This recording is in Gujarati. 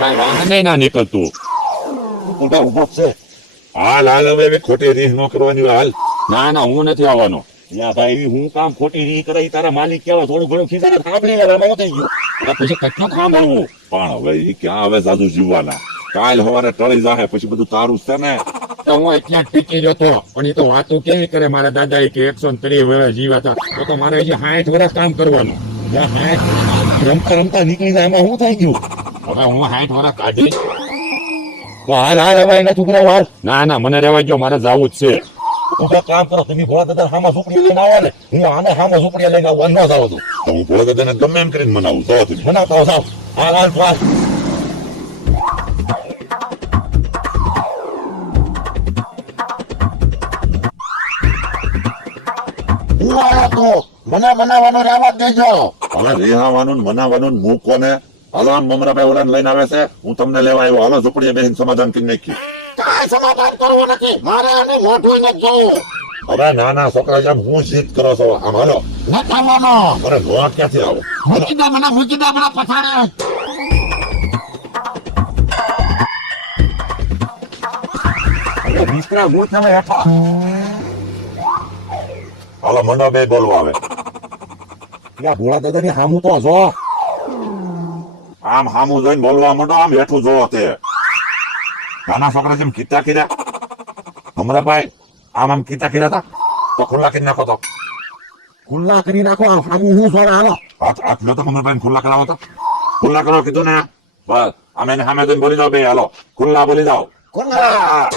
કાંઈ વાહને ના નીકળતું. મોટા ઉભો છે. હાલ હાલ હવે ખોટી રીહ ન કરવાની હાલ. ના ના હું નથી આવવાનો. યા ભાઈ હું કામ ખોટી રીત કરાઈ તારા માલિક કેવા થોડું ઘણું ખીજાને સાંભળી યાર આમાં થઈ ગયું. પછી કેટલું કામ આવું પણ હવે ઈ ક્યાં હવે સાધુ જીવવાના. કાલ સવારે ટળી જાહે પછી બધું તારું છે ને. તો હું એટલે જ ટીકી રહ્યો હતો પણ એ તો વાતો કેવી કરે મારા દાદા કે 130 વર્ષ જીવાતા તો મારે હજી 60 વર્ષ કામ કરવાનું. રમતા રમતા નીકળી જાય એમાં શું થઈ ગયું? હવે હું 60 વર્ષ કાઢી. હાલ હાલ હવે એના છોકરાઓ હાલ. ના ના મને રહેવા ગયો મારે જવું જ છે. તું કાંઈ કામ કરો તમે ભોળા દાદા હામાં ઝૂંપડી લઈને આવો ને હું આને હામાં ઝૂંપડી લઈને આવું ન જાવ તું. તો હું ભોળા દાદાને ગમે એમ કરીને મનાવું તો તમે. બનાવતા હો સાવ. હાલ હાલ હાલ. હું આવ્યો તો મને બનાવવાનો રહેવા જ દેજો. હવે રેહાવાનું ને મનાવાનું ને મૂકો ને. હાલો આમ મમરાભાઈ ઓલાને લઈને આવે છે હું તમને લેવા આવ્યો. હાલો ઝૂંપડીએ બેસીને સમાધાન કરી નાખ્યું. કાંઈ સમાધાન કરવું નથી મારે એને મોઢું ને જોવું. હવે નાના છોકરા જેમ હું જીત કરો છો આમ હાલો. ન થવાનો. અરે નો ક્યાંથી આવો. મૂકી દે મને પછાડે. દીકરા હું તમે હેઠા. હાલો મંડાભાઈ બોલવા આવે. યા ભોળા દાદાની હામું તો જો. આમ હામું જોઈને બોલવા માંડો આમ હેઠું જોવો તે. નાના છોકરા જેમ કીતા કર્યા. અમરાભાઈ આમ આમ કીતા કર્યા હતા તો ખુલ્લા કરી નાખો તો. ખુલ્લા કરી નાખો હામું હું જોડે હાલો. હાથ લો તો અમરાભાઈ ખુલ્લા કરાવો તો. ખુલ્લા કરો કીધું ને બસ આમ એને સામે જઈને બોલી જાઓ બે હાલો. ખુલ્લા બોલી જાઓ. ખુલ્લા.